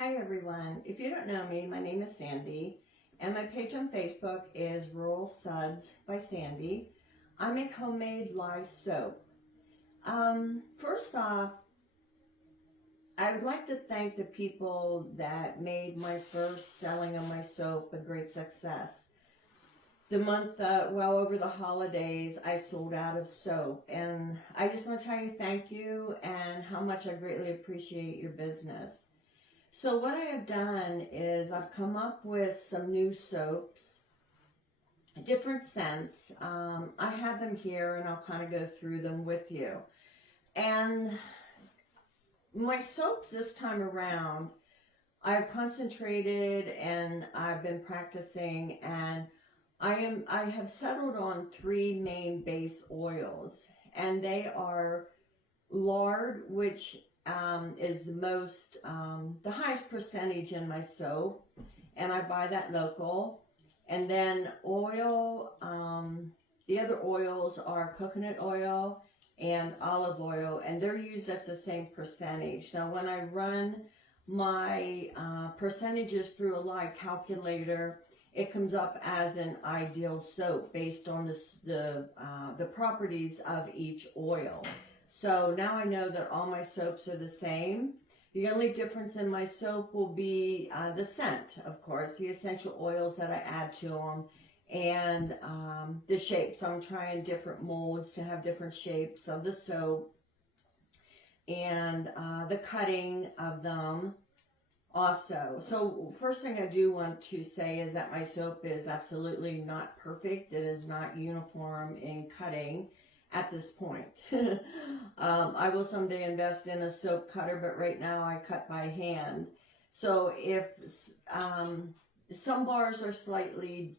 Hi everyone. If you don't know me, my name is Sandy, and my page on Facebook is Rural Suds by Sandy. I make homemade lye soap. First off, I would like to thank the people that made my first selling of my soap a great success. The month, well over the holidays, I sold out of soap, and I just want to tell you thank you and how much I greatly appreciate your business. So what I have done is I've come up with some new soaps, different scents. I have them here and I'll kind of go through them with you. And my soaps this time around, I've concentrated and I've been practicing, and I have settled on three main base oils, and they are lard, which is the highest percentage in my soap, and I buy that local. And then oil, the other oils are coconut oil and olive oil, and they're used at the same percentage. Now when I run my percentages through a lye calculator, it comes up as an ideal soap based on the properties of each oil. So now I know that all my soaps are the same. The only difference in my soap will be the scent, of course, the essential oils that I add to them, and the shapes. I'm trying different molds to have different shapes of the soap, and the cutting of them also. So first thing I do want to say is that my soap is absolutely not perfect. It is not uniform in cutting at this point. I will someday invest in a soap cutter, but right now I cut by hand. So if some bars are slightly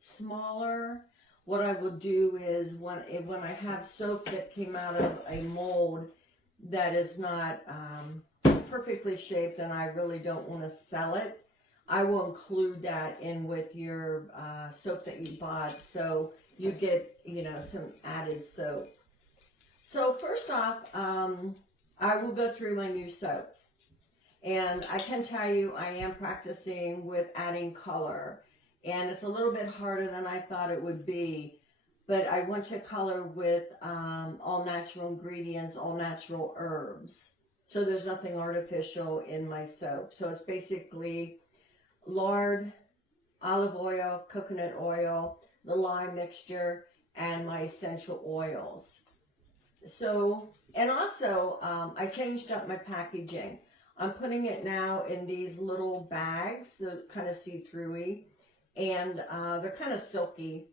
smaller, what I will do is when I have soap that came out of a mold that is not perfectly shaped and I really don't want to sell it, I will include that in with your soap that you bought, so you get, some added soap. So first off, I will go through my new soaps. And I can tell you I am practicing with adding color. And it's a little bit harder than I thought it would be. But I want to color with all natural ingredients, all natural herbs. So there's nothing artificial in my soap. So it's basically lard, olive oil, coconut oil, the lye mixture, and my essential oils. So, and also, I changed up my packaging. I'm putting it now in these little bags, they're kind of see-through-y, and they're kind of silky.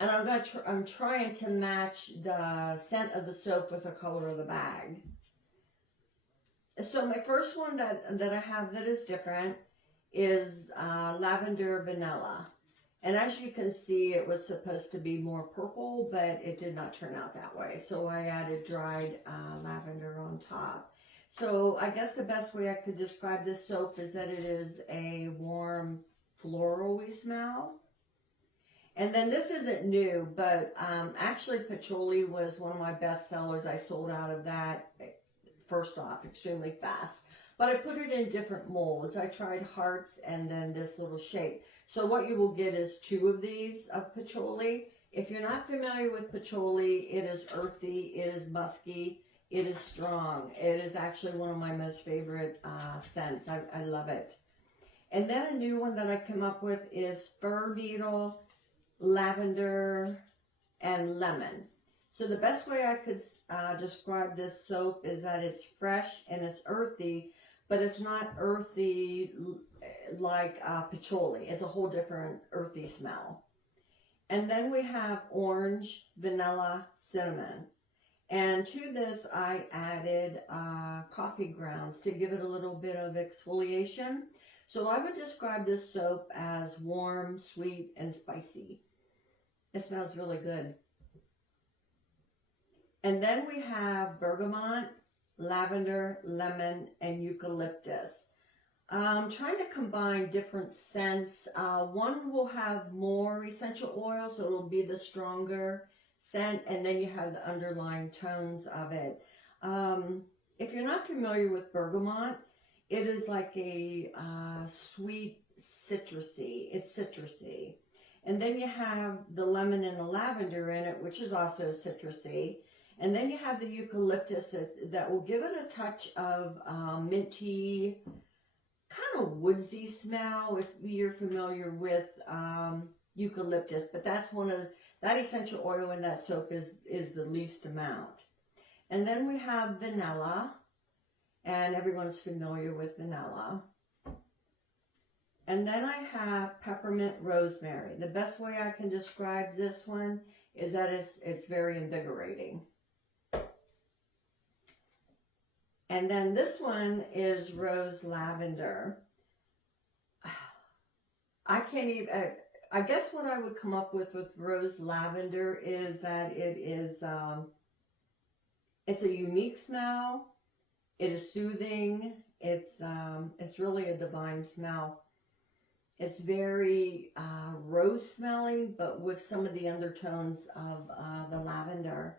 And I'm trying to match the scent of the soap with the color of the bag. So my first one that I have that is different is lavender vanilla. And as you can see, it was supposed to be more purple, but it did not turn out that way. So I added dried lavender on top. So I guess the best way I could describe this soap is that it is a warm floral-y smell. And then this isn't new, but actually patchouli was one of my best sellers. I sold out of that first off extremely fast. But I put it in different molds. I tried hearts and then this little shape. So what you will get is 2 of these of patchouli. If you're not familiar with patchouli, it is earthy, it is musky, it is strong. It is actually one of my most favorite scents. I love it. And then a new one that I come up with is fir needle, lavender, and lemon. So the best way I could describe this soap is that it's fresh and it's earthy, but it's not earthy like patchouli. It's a whole different earthy smell. And then we have orange, vanilla, cinnamon. And to this I added coffee grounds to give it a little bit of exfoliation. So I would describe this soap as warm, sweet, and spicy. It smells really good. And then we have bergamot, lavender, lemon, and eucalyptus. I'm trying to combine different scents. One will have more essential oils, so it'll be the stronger scent, and then you have the underlying tones of it. If you're not familiar with bergamot, it is like a sweet citrusy. It's citrusy. And then you have the lemon and the lavender in it, which is also citrusy. And then you have the eucalyptus that will give it a touch of minty, kind of woodsy smell if you're familiar with eucalyptus. But that's that essential oil in that soap is the least amount. And then we have vanilla, and everyone's familiar with vanilla. And then I have peppermint rosemary. The best way I can describe this one is that it's very invigorating. And then this one is rose lavender. I can't even, I guess what I would come up with rose lavender is that it's a unique smell. It is soothing. It's really a divine smell. It's very rose smelling, but with some of the undertones of the lavender.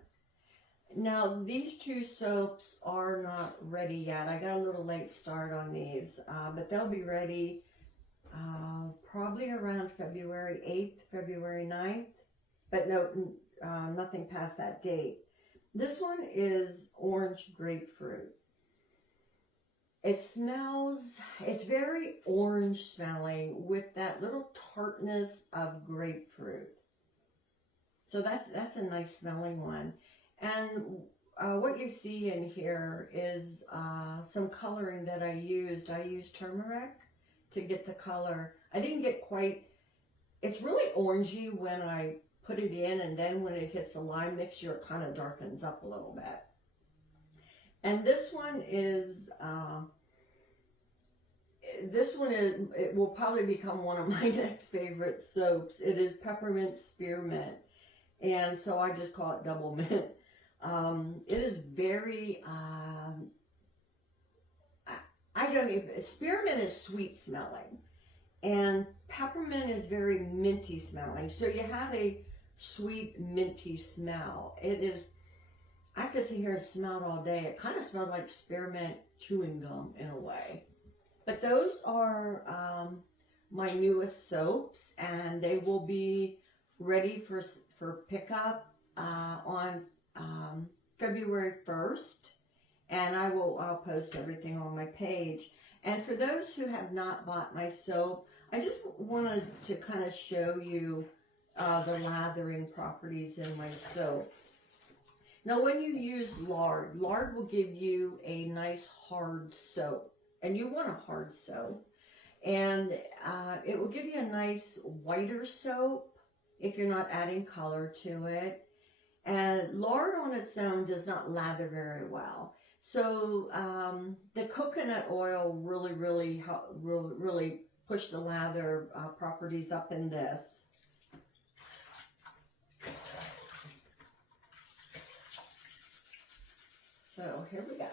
Now, these two soaps are not ready yet. I got a little late start on these, but they'll be ready probably around February 8th, February 9th, but no, nothing past that date. This one is orange grapefruit. It smells, it's very orange smelling with that little tartness of grapefruit. So that's a nice smelling one. And what you see in here is some coloring that I used. I used turmeric to get the color. I didn't get quite, it's really orangey when I put it in, and then when it hits the lime mixture, it kind of darkens up a little bit. And this one is, it will probably become one of my next favorite soaps. It is peppermint spearmint. And so I just call it double mint. It is very, spearmint is sweet smelling. And peppermint is very minty smelling. So you have a sweet minty smell. It is, I could sit here and smell it all day. It kind of smells like spearmint chewing gum in a way. But those are my newest soaps, and they will be ready for pickup on February 1st, and I'll post everything on my page. And for those who have not bought my soap, I just wanted to kind of show you the lathering properties in my soap. Now, when you use lard will give you a nice hard soap, and you want a hard soap, and it will give you a nice whiter soap if you're not adding color to it. And lard on its own does not lather very well. So the coconut oil really push the lather properties up in this. So here we go.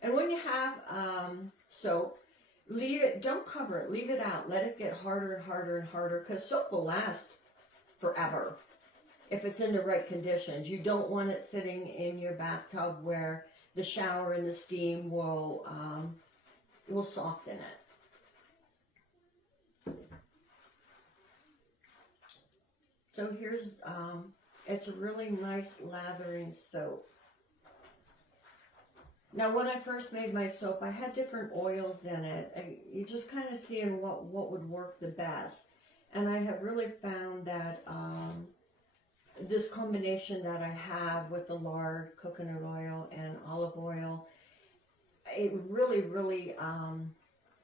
And when you have soap, leave it, don't cover it, leave it out. Let it get harder and harder and harder, because soap will last forever if it's in the right conditions. You don't want it sitting in your bathtub where the shower and the steam will soften it. So here's, it's a really nice lathering soap. Now, when I first made my soap, I had different oils in it. You just kind of seeing what would work the best. And I have really found that this combination that I have with the lard, coconut oil, and olive oil, it really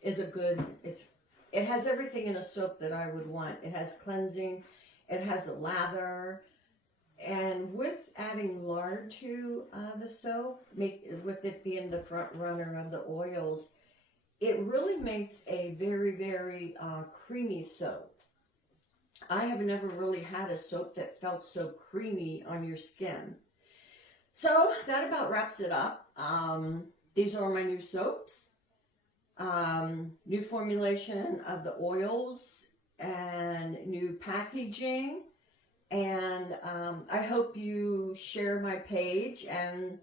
is a good, it has everything in a soap that I would want. It has cleansing, it has a lather, and with adding lard to the soap, with it being the front runner of the oils, it really makes a very creamy soap. I have never really had a soap that felt so creamy on your skin. So that about wraps it up. These are my new soaps. New formulation of the oils and new packaging. And I hope you share my page and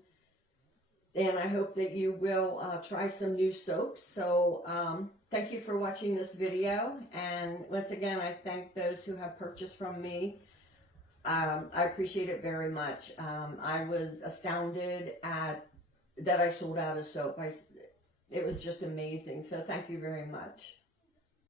And I hope that you will try some new soaps. So thank you for watching this video. And once again, I thank those who have purchased from me. I appreciate it very much. I was astounded that I sold out of soap. It was just amazing. So thank you very much.